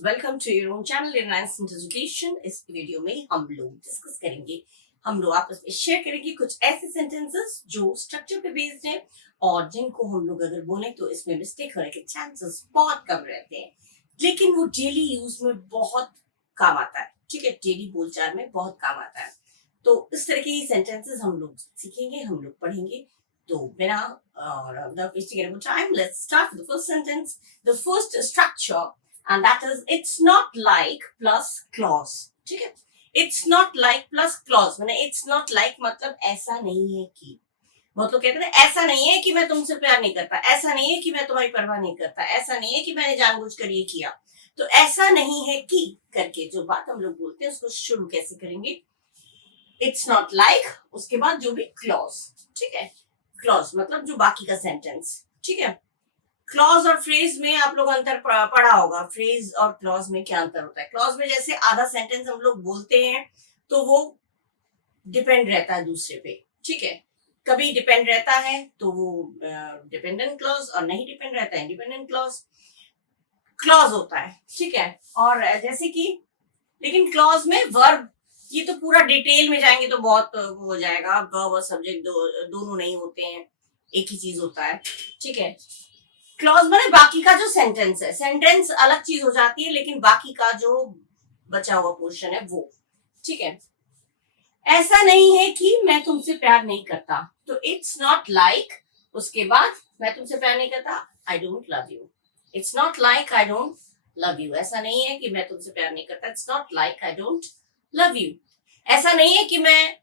Welcome to your own channel Reliance education. इस video में हम लोग डिस्कस करेंगे, हम लोग आपस में शेयर करेंगे कुछ ऐसे सेंटेंसेस जो स्ट्रक्चर पे बेस्ड हैं और जिनको हम लोग अगर बोले तो इसमें मिस्टेक होने के चांसेस बहुत कम रहते हैं, लेकिन वो डेली यूज में बहुत काम आता है। ठीक है, डेली बोलचाल में बहुत काम आता है। तो इस तरह के सेंटेंसेस हम लोग सीखेंगे, हम लोग पढ़ेंगे। तो बिना without wasting any more time, let's start with the first sentence. The first structure, and that is it's not like plus clause. ठीक है, it's not like plus clause मैंने it's not like मतलब ऐसा नहीं है कि, बहुत लोग कहते हैं ऐसा नहीं है कि मैं तुमसे प्यार नहीं करता, ऐसा नहीं है कि मैं तुम्हारी परवाह नहीं करता, ऐसा नहीं है कि मैंने जानबूझकर ये किया। तो ऐसा नहीं है कि करके जो बात हम लोग बोलते हैं उसको शुरू कैसे करेंगे? इट्स नॉट लाइक, उसके बाद जो भी क्लॉज। ठीक है, क्लॉज मतलब जो बाकी का सेंटेंस। ठीक है, क्लॉज और फ्रेज में आप लोग अंतर पढ़ा होगा। फ्रेज और क्लॉज में क्या अंतर होता है? क्लॉज में जैसे आधा सेंटेंस हम लोग बोलते हैं तो वो डिपेंड रहता है दूसरे पे। ठीक है, कभी डिपेंड रहता है तो वो डिपेंडेंट क्लॉज, और नहीं डिपेंड रहता है इंडिपेंडेंट क्लॉज क्लॉज होता है। ठीक है, और जैसे कि लेकिन क्लॉज में वर्ब, ये तो पूरा डिटेल में जाएंगे तो बहुत हो जाएगा। वर्ब और सब्जेक्ट दोनों नहीं होते हैं, एक ही चीज होता है। ठीक है, क्लॉज माने बाकी का जो सेंटेंस है, सेंटेंस अलग चीज हो जाती है, लेकिन बाकी का जो बचा हुआ पोर्शन है वो। ठीक है, ऐसा नहीं है कि मैं तुमसे प्यार नहीं करता, तो इट्स नॉट लाइक, उसके बाद मैं तुमसे प्यार नहीं करता, I don't love you. It's not like I don't love you, ऐसा नहीं है कि मैं तुमसे प्यार नहीं करता, it's not like I don't love you. ऐसा नहीं है कि मैं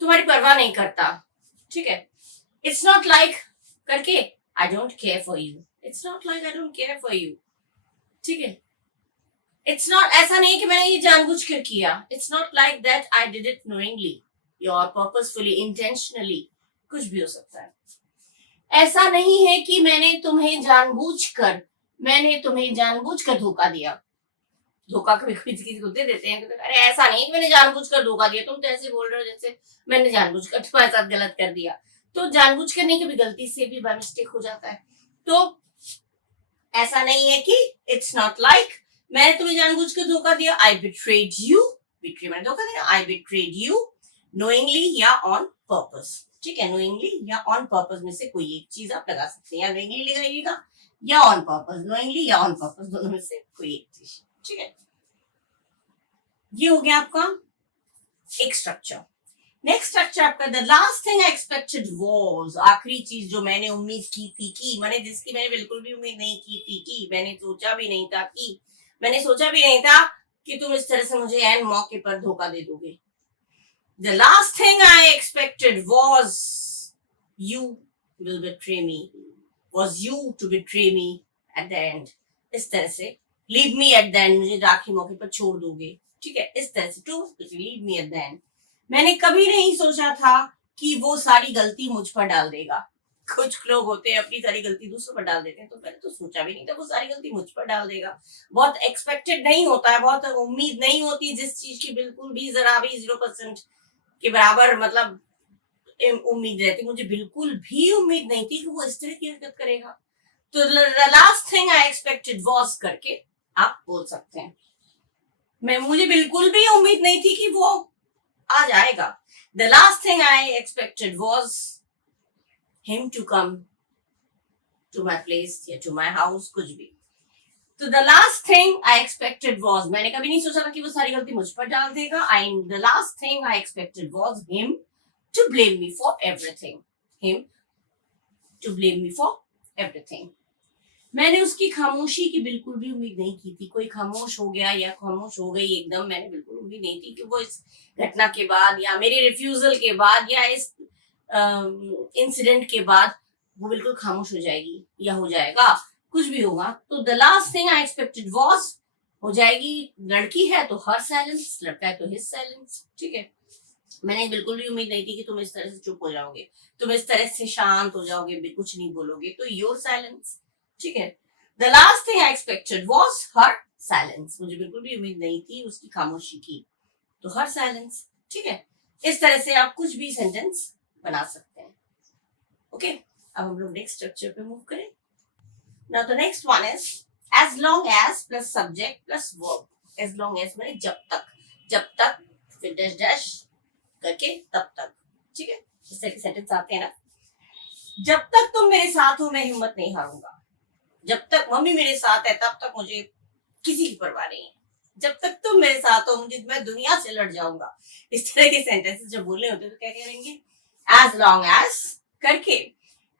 तुम्हारी परवाह नहीं करता। ठीक है, इट्स नॉट लाइक करके आई don't care for you, it's not like I don't care for you. ठीक है, इट्स नॉट, ऐसा नहीं है कि मैंने ये जानबूझकर किया, it's not like that I did it knowingly और पर्पसफुली, इंटेंशनली, कुछ भी हो सकता है। ऐसा नहीं है कि मैंने तुम्हें जानबूझकर धोखा दिया। धोखा कभी कभी किसी को दे देते हैं, तो अरे ऐसा नहीं कि मैंने जानबूझकर धोखा दिया, तुम तो ऐसे बोल रहे हो जैसे मैंने जानबूझकर तुम्हारे साथ गलत कर दिया। तो जानबूझकर नहीं, कभी गलती से भी बाय मिस्टेक हो जाता है। तो ऐसा नहीं है कि इट्स नॉट लाइक मैंने तुम्हें जानबूझकर धोखा दिया, आई बिट्रेड यू, बिट्रे मैंने धोखा दिया, आई बिट्रेड यू नोइंगली या ऑन पर्पस। ठीक है, नोइंगली या ऑन पर्पस में से कोई एक चीज आप लगा सकते हैं, या नोइंगली लगाइएगा या ऑन पर्पस, नोइंगली या ऑन पर्पस, दोनों में से कोई एक चीज। ठीक है, ये हो गया आपका एक स्ट्रक्चर। नेक्स्ट स्ट्रक्चर आपका the last thing I expected was, आखिरी चीज जो मैंने उम्मीद की थी कि, जिसकी मैंने बिल्कुल भी उम्मीद नहीं की थी कि, मैंने सोचा भी नहीं था कि तुम इस तरह से मुझे एन मौके पर धोखा दे दोगे। The last thing I expected was you will betray me, was you to betray me at the end. इस तरह से leave me at the end, मुझे आखिरी मौके पर छोड़ दोगे। ठीक है, इस तरह से to leave me at the end. मैंने कभी नहीं सोचा था कि वो सारी गलती मुझ पर डाल देगा। कुछ लोग होते हैं अपनी सारी गलती दूसरों पर डाल देते हैं, तो मैंने तो सोचा भी नहीं था वो सारी गलती मुझ पर डाल देगा। बहुत एक्सपेक्टेड नहीं होता है, बहुत उम्मीद नहीं होती जिस चीज की बिल्कुल भी जरा भी 0% के बराबर मतलब उम्मीद रहती, मुझे बिल्कुल भी उम्मीद नहीं थी कि वो इस तरह की हरकत करेगा। तो last thing I expected was करके आप बोल सकते हैं, मुझे बिल्कुल भी उम्मीद नहीं थी कि वो आ जाएगा। The last thing I expected was him to come to my place या to my house, कुछ भी। तो the last thing I expected was, मैंने कभी नहीं सोचा था कि वो सारी गलती मुझ पर डाल देगा। The last thing I expected was him to blame me for everything. Him to blame me for everything. मैंने उसकी खामोशी की बिल्कुल भी उम्मीद नहीं की थी। कोई खामोश हो गया या खामोश हो गई एकदम, मैंने बिल्कुल उम्मीद नहीं थी कि वो इस घटना के बाद या मेरे रिफ्यूजल के बाद या इस इंसिडेंट के बाद वो बिल्कुल खामोश हो जाएगी या हो जाएगा, कुछ भी होगा। तो the last thing I expected was, हो जाएगी। लड़की है तो हर साइलेंस, लड़का है तो हिज साइलेंस। ठीक है, मैंने बिल्कुल भी उम्मीद नहीं थी कि तुम इस तरह से चुप हो जाओगे, तुम इस तरह से शांत हो जाओगे, कुछ नहीं बोलोगे, तो योर साइलेंस। ठीक है, the last thing I expected was her silence, मुझे बिल्कुल भी उम्मीद नहीं थी उसकी खामोशी की, तो हर साइलेंस। ठीक है, इस तरह से आप कुछ भी सेंटेंस बना सकते हैं। ओके, अब हम लोग नेक्स्ट स्ट्रक्चर पे मूव करें। Now the next one is as long as plus subject plus verb. As long as मैंने जब तक फिर डैश डैश करके तब तक, ठीक है। इस तरह के सेंटेंस आते हैं ना। जब तक तुम मेरे साथ हो मैं हिम्मत नहीं हारूंगा। जब तक मम्मी मेरे साथ है तब तक मुझे किसी की परवाह नहीं है। जब तक तुम मेरे साथ हो मुझे, मैं दुनिया से लड़ जाऊंगा। इस तरह के सेंटेंसेस जब बोलने होते हैं तो क्या करेंगे, एज लॉन्ग एज करके।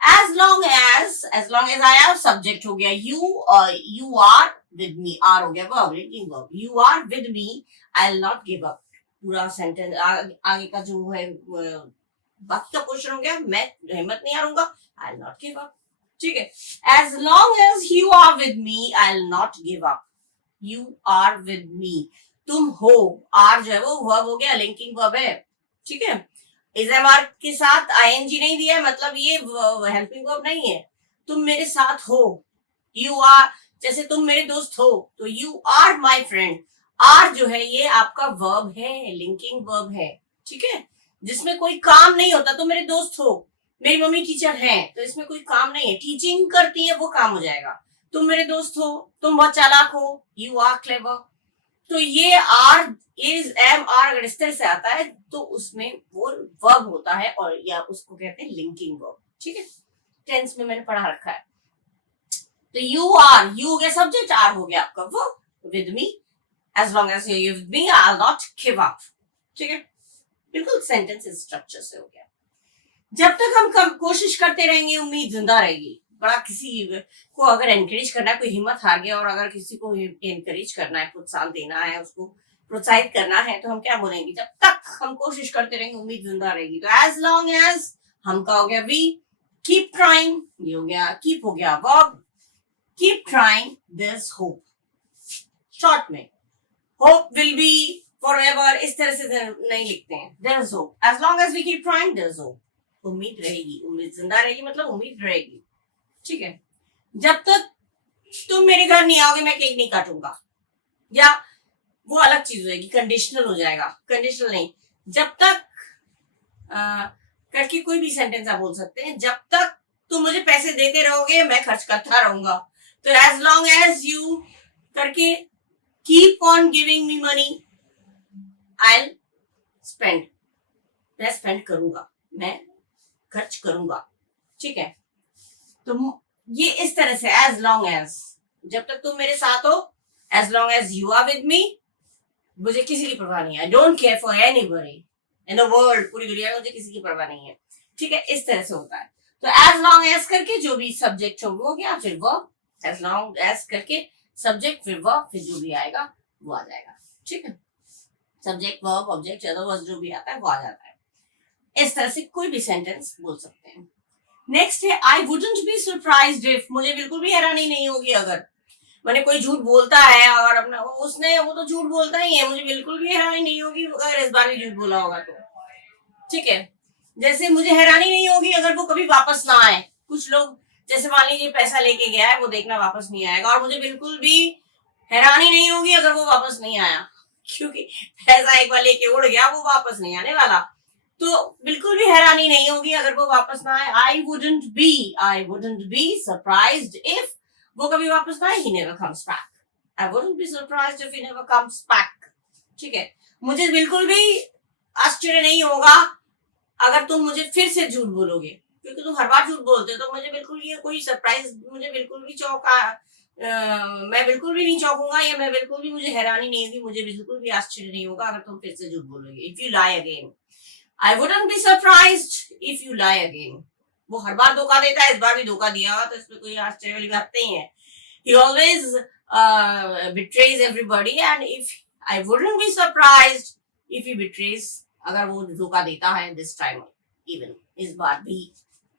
As long as I have subject हो गया यू, और you are with me, are हो गया verb, linking verb. You are with me I will not give up. पूरा सेंटेंस आगे का जो है बाकी का पोर्शन हो गया, मैं हिम्मत नहीं हारूंगा, I will not give up, ठीक है। As long as you are with me I will not give up. You are with me, तुम हो, आर जो है वो वर्ब हो गया, लिंकिंग वर्ब है, ठीक है। इजएमआर के साथ आईएनजी नहीं दिया है, मतलब ये हेल्पिंग वर्ब नहीं है। तुम मेरे साथ हो, यू आर, जैसे तुम मेरे दोस्त हो तो you are my friend. Are जो है ये आपका वर्ब है, लिंकिंग वर्ब है, ठीक है, जिसमें कोई काम नहीं होता। तुम मेरे दोस्त हो, मेरी मम्मी टीचर है तो इसमें कोई काम नहीं है, टीचिंग करती है वो काम हो जाएगा। तुम मेरे दोस्त हो, तुम बहुत चालाक हो, यू आर क्लेवर। तो ये आर इज एम आर अगर इस तरह से आता है तो उसमें वो वर्ब होता है, और या उसको कहते हैं लिंकिंग वर्ब, ठीक है। टेंस में मैंने पढ़ा रखा है। तो यू आर, यू हो गया सब्जेक्ट, आर हो गया आपका verb, with me, as long as you with me I will not give up, ठीक है। बिल्कुल सेंटेंस स्ट्रक्चर से हो गया। जब तक हम कोशिश करते रहेंगे उम्मीद जिंदा रहेगी। बड़ा किसी को अगर एनकरेज करना है, कोई हिम्मत हार गया और अगर किसी को एनकरेज करना है, प्रोत्साहन देना है, उसको प्रोत्साहित करना है, तो हम क्या बोलेंगे, जब तक हम कोशिश करते रहेंगे उम्मीद जिंदा रहेगी। तो एज लॉन्ग एज हम का हो गया वी, कीप ट्राइंग ये हो गया, कीप हो गया verb, keep trying there's hope. Short में होप विल बी फॉरएवर इस तरह से नहीं लिखते हैं, there's hope. As long as we keep trying there's hope, उम्मीद रहेगी, उम्मीद जिंदा रहेगी मतलब उम्मीद रहेगी, ठीक है। जब तक तुम मेरे घर नहीं आओगे मैं केक नहीं काटूंगा, या वो अलग चीज हो जाएगी, कंडीशनल हो जाएगा, कंडीशनल नहीं। जब तक करके कोई भी सेंटेंस आप बोल सकते हैं, जब तक तुम मुझे पैसे देते रहोगे मैं खर्च करता रहूंगा। तो एज लॉन्ग एज यू करके keep on giving me money I spend, मैं स्पेंड करूंगा, मैं खर्च करूंगा, ठीक है। तो ये इस तरह से एज लॉन्ग एज, जब तक तुम मेरे साथ हो, as long as you are with me, मुझे किसी की परवाह नहीं है, I don't care for anybody in the world, पूरी दुनिया में मुझे किसी की परवाह नहीं है, ठीक है। इस तरह से होता है। तो एज लॉन्ग एज करके जो भी सब्जेक्ट हो गया, फिर वर्ब, एज लॉन्ग एज करके सब्जेक्ट फिर वर्ब, फिर जो भी आएगा वो आ जाएगा, ठीक है। सब्जेक्ट वर्ब ऑब्जेक्ट अदरवाइज जो भी आता है वो आ जाता है। इस तरह से कोई भी सेंटेंस बोल सकते हैं। नेक्स्ट है I wouldn't be surprised if, मुझे बिल्कुल भी हैरानी नहीं होगी अगर मैंने कोई झूठ बोलता है और अपना उसने, वो तो झूठ बोलता ही है, मुझे बिल्कुल भी हैरानी नहीं होगी अगर इस बार भी झूठ बोला होगा तो, ठीक है। जैसे मुझे हैरानी नहीं होगी अगर वो कभी वापस ना आए। कुछ लोग जैसे मान लीजिए पैसा लेके गया है, वो देखना वापस नहीं आएगा, और मुझे बिल्कुल भी हैरानी नहीं होगी अगर वो वापस नहीं आया, क्योंकि पैसा एक बार लेके उड़ गया, वो वापस नहीं आने वाला। तो बिल्कुल भी हैरानी नहीं होगी अगर वो वापस ना आए। I wouldn't be surprised if वो कभी वापस ना आए, he never comes back. I wouldn't be surprised if he never comes back, ठीक है। मुझे बिल्कुल भी आश्चर्य नहीं होगा अगर तुम मुझे फिर से झूठ बोलोगे, क्योंकि तुम हर बार झूठ बोलते हो, तो मुझे बिल्कुल ये कोई सरप्राइज, मुझे बिल्कुल भी मैं बिल्कुल भी नहीं चौंकूंगा, या मैं बिल्कुल भी, मुझे हैरानी नहीं होगी, मुझे बिल्कुल भी आश्चर्य नहीं होगा अगर तुम फिर से झूठ बोलोगे। If you lie again, I wouldn't be surprised if you lie again. वो हर बार धोखा देता है, इस बार भी धोखा दिया, तो इसमें कोई आश्चर्य वाली बात नहीं है। He always betrays everybody, and if I wouldn't be surprised if he betrays, अगर वो धोखा देता है this time even, इस बार भी,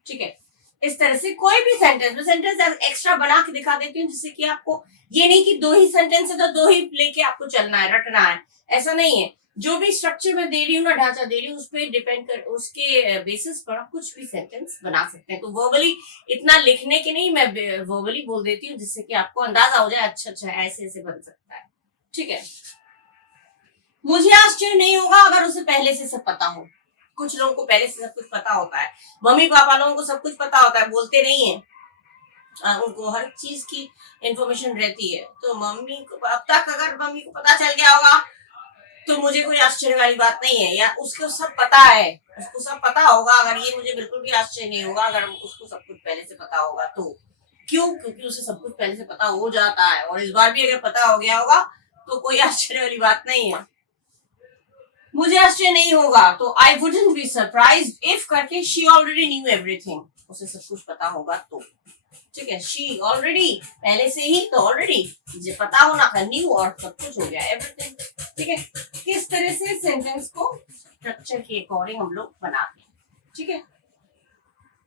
ठीक है। इस तरह से कोई भी सेंटेंस एक्स्ट्रा बना के दिखा देती हूँ, जिससे कि आपको ये नहीं कि दो ही सेंटेंस है तो दो ही लेके आपको चलना है, रटना है, ऐसा नहीं है। जो भी स्ट्रक्चर मैं दे रही हूँ ना, ढांचा दे रही हूँ, उस पर डिपेंड कर, उसके बेसिस पर आप कुछ भी सेंटेंस बना सकते हैं। तो वर्बली इतना लिखने के नहीं, मैं वर्बली बोल देती हूँ, जिससे कि आपको अंदाजा हो जाए, अच्छा ऐसे ऐसे बन सकता है, ठीक है। मुझे आश्चर्य नहीं होगा अगर उसे पहले से सब पता हो। कुछ लोगों को पहले से सब कुछ पता होता है, मम्मी पापा लोगों को सब कुछ पता होता है, बोलते नहीं है, उनको हर चीज की इंफॉर्मेशन रहती है। तो मम्मी को अब तक अगर मम्मी को पता चल गया होगा तो मुझे कोई आश्चर्य वाली बात नहीं है, या उसको सब पता है, उसको सब पता होगा। अगर ये मुझे बिल्कुल भी आश्चर्य नहीं होगा अगर उसको सब कुछ पहले से पता होगा तो। क्यों? क्योंकि उसे सब कुछ पहले से पता हो जाता है, और इस बार भी अगर पता हो गया होगा तो कोई आश्चर्य वाली बात नहीं है। मुझे आश्चर्य नहीं होगा तो I wouldn't be surprised if करके शी ऑलरेडी न्यू एवरीथिंग, उसे सब कुछ पता होगा तो। ठीक है, शी ऑलरेडी, पहले से ही, तो ऑलरेडी मुझे पता होना था, न्यू और सब कुछ हो गया, एवरीथिंग। ठीक है, किस तरह से सेंटेंस को स्ट्रक्चर के अकॉर्डिंग हम लोग बनाते हैं। ठीक है,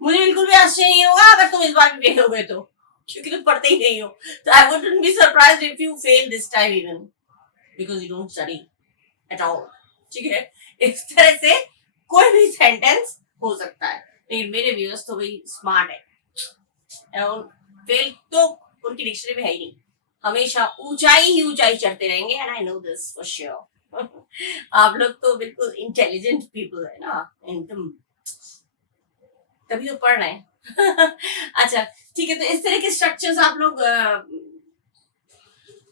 मुझे बिल्कुल भी आश्चर्य नहीं होगा अगर तुम इस बार भी फेल हो गए तो, क्योंकि तुम पढ़ते ही नहीं हो। तो I wouldn't be surprised if you fail this time even because you don't study at all. ठीक है, इस तरह से कोई भी सेंटेंस हो सकता है, लेकिन मेरे व्यूअर्स तो भाई स्मार्ट है, फेल तो उनकी डिक्शनरी में है ही नहीं, हमेशा ऊंचाई ही ऊंचाई चढ़ते रहेंगे। And I know this for sure. आप लोग तो बिल्कुल इंटेलिजेंट पीपल है ना, एकदम, तभी तो पढ़ रहे हैं। अच्छा ठीक है, तो इस तरह के स्ट्रक्चर्स आप लोग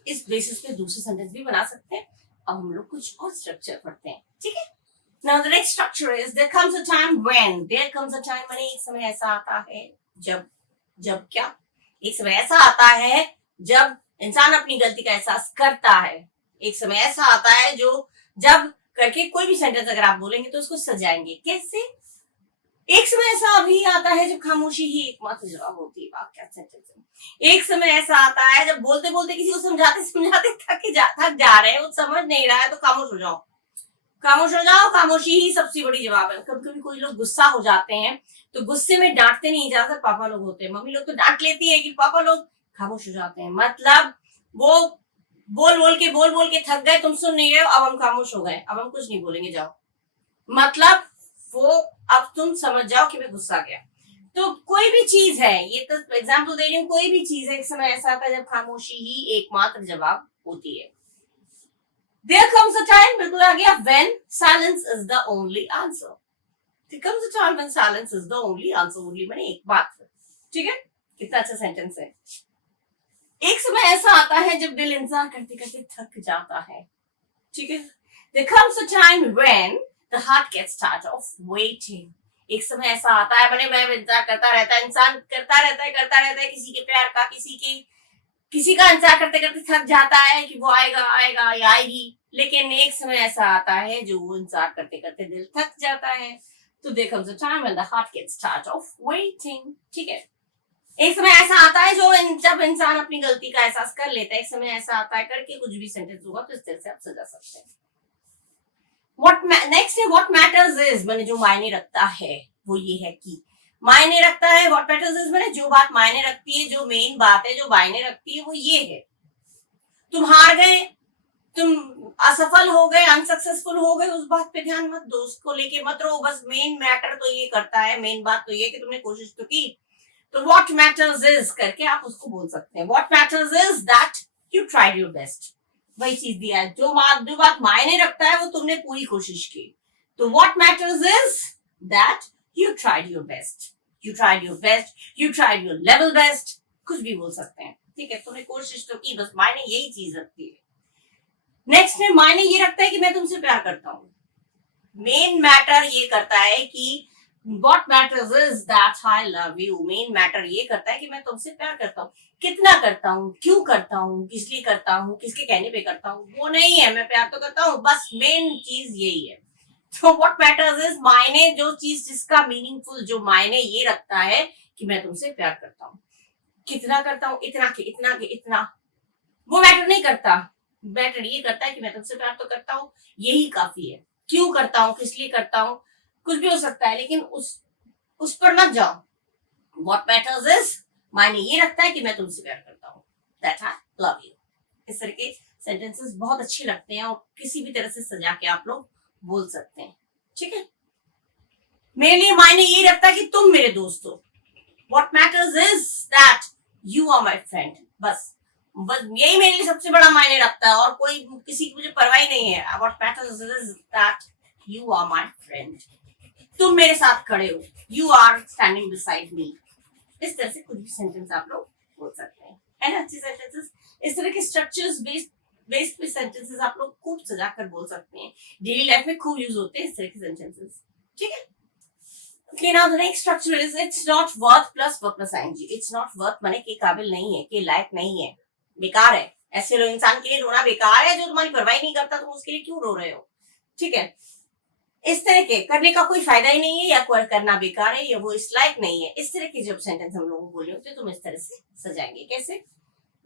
इस बेसिस पे दूसरे सेंटेंस भी बना सकते हैं। अब हम लोग कुछ और स्ट्रक्चर पढ़ते हैं। ठीक है, now the next structure is there comes a time when, there comes a time माने एक समय ऐसा आता है जब क्या, एक समय ऐसा आता है जब इंसान अपनी गलती का एहसास करता है। एक समय ऐसा आता है जो जब करके कोई भी सेंटेंस अगर आप बोलेंगे तो उसको सजाएंगे कैसे। एक समय ऐसा अभी आता है जब खामोशी ही एकमात्र जवाब होती है वाक्य सेंटेंस में। एक समय ऐसा आता है जब बोलते बोलते किसी को समझाते समझाते थक जा रहे हैं, वो समझ नहीं रहा है, तो खामोश हो जाओ, खामोश हो जाओ। खामोशी ही सबसे बड़ी जवाब है। कभी कभी कोई लोग गुस्सा हो जाते हैं तो गुस्से में डांटते नहीं, ज्यादातर पापा लोग होते हैं, मम्मी लोग तो डांट लेती है कि पापा लोग खामोश हो जाते हैं। मतलब वो बोल बोल के थक गए, तुम सुन नहीं रहे हो, अब हम खामोश हो गए, अब हम कुछ नहीं बोलेंगे, जाओ। मतलब वो अब तुम समझ जाओ कि मैं गुस्सा गया। तो कोई भी चीज है, ये तो एग्जाम्पल दे रही हूँ, कोई भी चीज है एक समय ऐसा आता है जब खामोशी ही एकमात्र जवाब होती है। There comes a time, बिल्कुल आ गया, when silence is the only answer. There comes a time when silence is the only answer. Only माने एक बात। ठीक है, कितना अच्छा सेंटेंस है। एक समय ऐसा आता है जब दिल इंतजार करते करते थक जाता है। ठीक है, there comes a time when the heart gets tired of waiting. एक समय ऐसा आता है, मैंने मैं इंतजार करता रहता है, इंसान करता रहता है किसी के प्यार का, किसी का इंतजार करते करते थक जाता है कि वो आएगा या आएगी। लेकिन एक समय ऐसा आता है जो वो इंतजार करते करते दिल थक जाता है। तो there comes a time when the heart gets tired of waiting. ठीक है, एक समय ऐसा आता है जब इंसान अपनी गलती का एहसास कर लेता है। एक समय ऐसा आता है करके कुछ भी सेंटेंस होगा तो इस तरह से आप सजा सकते हैं। नेक्स्ट है व्हाट मैटर्स इज, मैंने जो मायने रखता है वो ये है कि मायने रखता है। व्हाट मैटर्स इज मैंने जो बात मायने रखती है, जो मेन बात है जो मायने रखती है वो ये है, तुम हार गए, तुम असफल हो गए, अनसक्सेसफुल हो गए, उस बात पे ध्यान मत दो, उसको लेके मत रहो। बस मेन मैटर तो ये करता है, मेन बात तो ये कि तुमने कोशिश तो की। तो व्हाट मैटर्स इज करके आप उसको बोल सकते हैं। What matters is that you tried your best. वही चीज दिया है, जो बात मायने रखता है वो तुमने पूरी कोशिश की। तो what matters is that you tried your best, you tried your best, you tried your level best, कुछ भी बोल सकते हैं। ठीक है, तुमने कोशिश तो की, बस मायने यही चीज रखती है। नेक्स्ट में मायने ये रखता है कि मैं तुमसे प्यार करता हूँ। मेन मैटर ये करता है कि what matters is that I love you. Main matter ये करता है कि मैं तुमसे प्यार करता हूँ। कितना करता हूँ, क्यों करता हूँ, किस लिए करता हूँ, किसके कहने पे करता हूँ, वो नहीं है, मैं प्यार तो करता हूँ, बस मेन चीज यही है। तो what matters is मायने, जो चीज जिसका मीनिंगफुल जो मायने ये रखता है कि मैं तुमसे प्यार करता हूँ। कितना करता हूँ, इतना, वो मैटर नहीं करता। मैटर ये करता है कि मैं तुमसे प्यार तो करता हूँ, यही काफी है। क्यों करता हूँ, किस लिए करता हूँ, कुछ भी हो सकता है, लेकिन उस पर मत जाओ। What matters is मायने ये रखता है कि मैं तुमसे प्यार करता हूँ, that I love you। इस तरह के सेंटेंसेस बहुत अच्छे लगते हैं और किसी भी तरह से सजा के आप लोग बोल सकते हैं। ठीक है, मेरे लिए मायने ये रखता है कि तुम मेरे दोस्त हो। What matters is that you are my friend। बस यही मेरे लिए सबसे बड़ा मायने रखता है, और कोई किसी की मुझे परवाह नहीं है। What matters is that you are my friend। तुम मेरे साथ खड़े हो, you are standing beside me। इस तरह से कुछ भी सेंटेंस आप लोग बोल सकते हैं, है ना। अच्छे सेंटेंसेस, इस तरह के स्ट्रक्चर्स बेस्ड पे सेंटेंसेस आप लोग खूब सजा कर बोल सकते हैं, डेली लाइफ में खूब यूज होते हैं इस तरह के सेंटेंसेस, ठीक है। Okay, now the next structure is it's not worth plus verb plus ing. It's not worth माने के काबिल नहीं है, के लायक नहीं है, बेकार है। ऐसे लोग, इंसान के लिए रोना बेकार है जो तुम्हारी परवाह नहीं करता, तुम उसके लिए क्यों रो रहे हो, ठीक है। इस तरह के करने का कोई फायदा ही नहीं है, या कोई करना बेकार है, या वो इस लायक नहीं है, इस तरह के जब सेंटेंस हम लोग बोले होते तुम इस तरह से सजाएंगे। कैसे?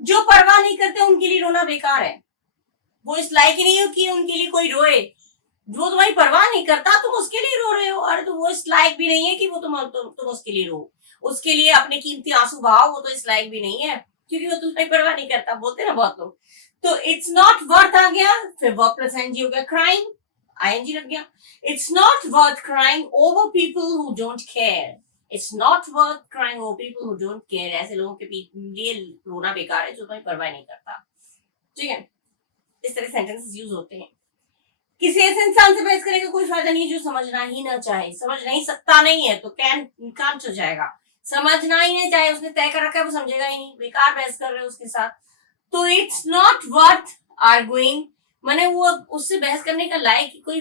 जो परवाह नहीं करते उनके लिए रोना बेकार है, वो इस लायक ही नहीं हो कि उनके लिए कोई रोए। जो तुम्हारी परवाह नहीं करता तुम उसके लिए रो रहे हो, अरे तो वो इस लायक भी नहीं है कि वो तुम उसके लिए रो, उसके लिए अपने कीमती आंसू बहाओ, वो तो इस लायक भी नहीं है क्योंकि वो तुम्हारी परवाह नहीं करता, बोलते ना बहुत लोग। तो इट्स नॉट वर्थ आ गया, फिर वर्ब प्लस एनजी हो गया, क्राइंग आईएनजी लग गया। It's not worth crying over people who don't care. It's not worth crying over people who don't care, ऐसे लोगों के लिए रोना बेकार है जो तुम्हारी परवाह नहीं करता, ठीक है। इस तरह सेंटेंसेस यूज होते हैं। किसी ऐसे इंसान से बहस करने का कोई फायदा नहीं जो समझना ही ना चाहे, समझ नहीं सकता नहीं है तो कान चल जाएगा, समझना ही नहीं चाहे, उसने तय कर रखा है वो समझेगा ही नहीं, बेकार बहस कर रहे हो उसके साथ। तो इट्स नॉट वर्थ आर्गुइंग, माने वो उससे बहस करने का लायक ही कोई,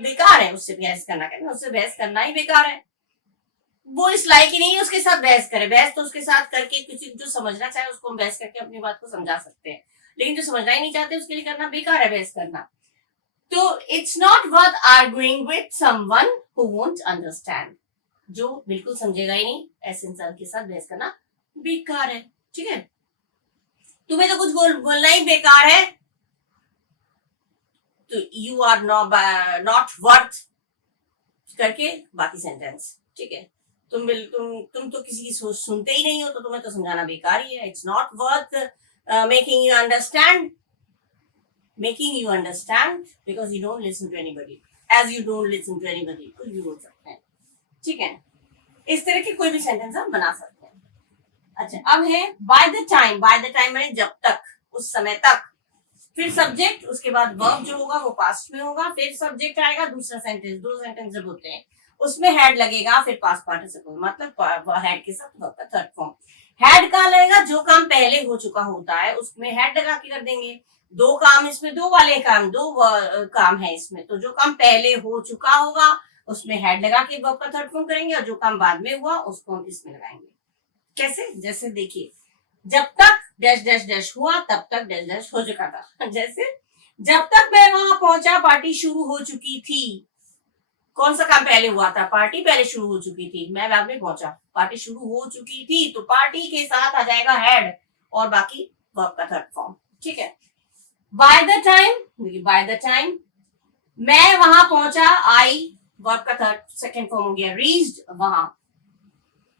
बेकार है उससे बहस करना, कहना उससे बहस करना ही बेकार है, वो इस लायक ही नहीं है उसके साथ बहस करे। बहस तो उसके साथ करके किसी जो समझना चाहे उसको हम बहस करके अपनी बात को समझा सकते हैं, लेकिन जो समझना ही नहीं चाहते उसके लिए करना बेकार है बहस करना। तो it's not worth arguing with someone who won't understand, जो बिल्कुल समझेगा ही नहीं, ऐसे इंसान के साथ बहस करना बेकार है, ठीक है। तुम्हें तो कुछ बोलना ही बेकार है, तो यू आर नॉट वर्थ करके बाकी सेंटेंस, ठीक है। तुम तो किसी की सोच सुनते ही नहीं हो, तो तुम्हें तो समझाना बेकार ही है। It's not worth making you understand because you don't listen to anybody, as you don't listen to anybody, कुछ भी बोल सकते हैं, ठीक है। इस तरह के कोई भी सेंटेंस हम बना सकते हैं। अच्छा, अब है by the time मैंने जब तक, उस समय तक, फिर सब्जेक्ट, उसके बाद वर्ब जो होगा वो पास्ट में होगा, फिर सब्जेक्ट आएगा, दूसरा सेंटेंस, दो सेंटेंस जब होते हैं उसमें हेड लगेगा, फिर पास्ट पार्टिसिपल, मतलब हेड के साथ वर्ब का थर्ड फॉर्म। हेड कहाँ लगेगा? जो काम पहले हो चुका होता है उसमें हेड लगा के कर देंगे। दो काम इसमें, दो काम है इसमें, तो जो काम पहले हो चुका होगा उसमें हेड लगा के वर्ब का थर्ड फॉर्म करेंगे, और जो काम बाद में हुआ उसको हम इसमें लगाएंगे। कैसे? जैसे देखिए, जब तक डैश डैश डैश हुआ तब तक डैश डैश हो चुका था। जैसे जब तक मैं वहां पहुंचा पार्टी शुरू हो चुकी थी। कौन सा काम पहले हुआ था? पार्टी पहले शुरू हो चुकी थी, मैं बाद में पहुंचा, पार्टी शुरू हो चुकी थी, तो पार्टी के साथ आ जाएगा हेड और बाकी वर्ब का थर्ड फॉर्म, ठीक है। बाय द टाइम मैं वहां पहुंचा, आई वर्ब का सेकंड फॉर्म हो गया, रीच्ड वहां,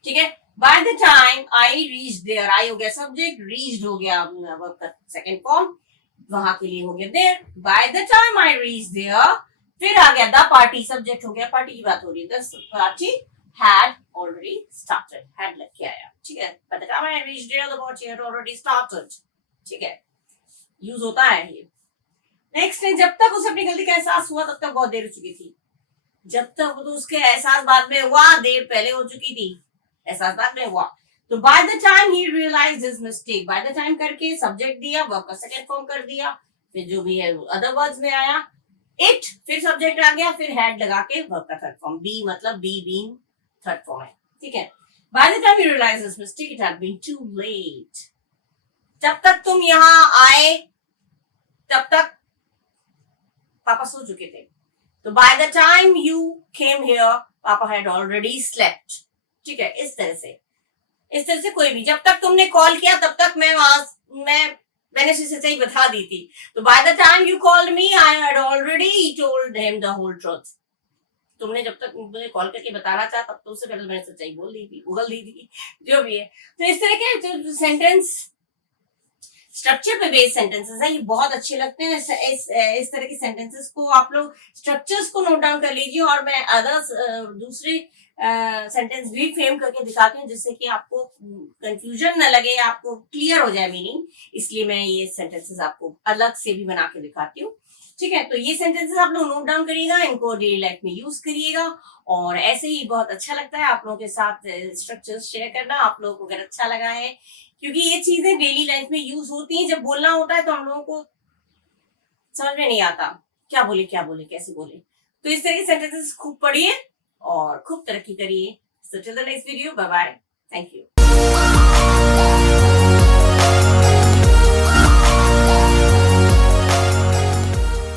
ठीक है। By the time I reached there, I हो गया सब्जेक्ट, रीच्ड हो गया वर्ब का सेकंड फॉर्म, वहां के लिए हो गया there. By the time I reached there, फिर आ गया द पार्टी, सब्जेक्ट हो गया, पार्टी की बात हो रही है, the party had already started, had लग के आया, ठीक है। By the time I reached there, the party had already started, ठीक है, यूज होता है ये। नेक्स्ट है, जब तक उसे अपनी गलती का एहसास हुआ तब तक बहुत देर हो चुकी थी। जब तक तो उसके एहसास बाद में हुआ, देर पहले हो चुकी थी, एहसास बाद में हुआ। तो by the time he realized his mistake, by the time करके सब्जेक्ट दिया, वर्ब का सेकंड फॉर्म कर दिया, फिर जो भी है अदर वर्ड्स में आया, इट, फिर सब्जेक्ट आ गया, फिर हैड लगा के वर्ब का थर्ड फॉर्म, बी मतलब बी बीइंग थर्ड फॉर्म है, ठीक है। By the time he realized his mistake, it had been too late. जब तक तुम यहाँ आए तब तक पापा सो चुके थे। तो by the time you came here, पापा had already slept, ठीक है। इस तरह से कोई भी, जब तक तुमने कॉल किया तब तक मैंने सच्चाई बता दी थी। तो by the time you called me, I had already told him the whole truth. तुमने जब तक मुझे कॉल करके बताना चाहा तब तो उससे पहले मैंने सच्चाई बोल दी थी, उगल दी थी, जो भी है। तो इस तरह के जो सेंटेंस स्ट्रक्चर पे बेस्ड सेंटेंसेस है, ये बहुत अच्छे लगते हैं। इस तरह के सेंटेंसेस को आप लोग स्ट्रक्चर्स को नोट डाउन कर लीजिए, और मैं अदर्स दूसरे सेंटेंस भी फ्रेम करके दिखाती हूँ जिससे कि आपको कंफ्यूजन न लगे, आपको क्लियर हो जाए मीनिंग, इसलिए मैं ये सेंटेंसेस आपको अलग से भी बना के दिखाती हूँ, ठीक है, तो ये सेंटेंसेस आप लोग नोट डाउन करिएगा, इनको डेली लाइफ में यूज करिएगा। और ऐसे ही बहुत अच्छा लगता है आप लोगों के साथ स्ट्रक्चर्स शेयर करना, आप लोगों को अगर अच्छा लगा है, क्योंकि ये चीजें डेली लाइफ में यूज होती हैं। जब बोलना होता है तो हम लोगों को समझ में नहीं आता क्या बोले कैसे बोले। तो इस तरह के सेंटेंसेस खूब पढ़िए और खूब तरक्की करिए। So till the next video, bye bye, thank you.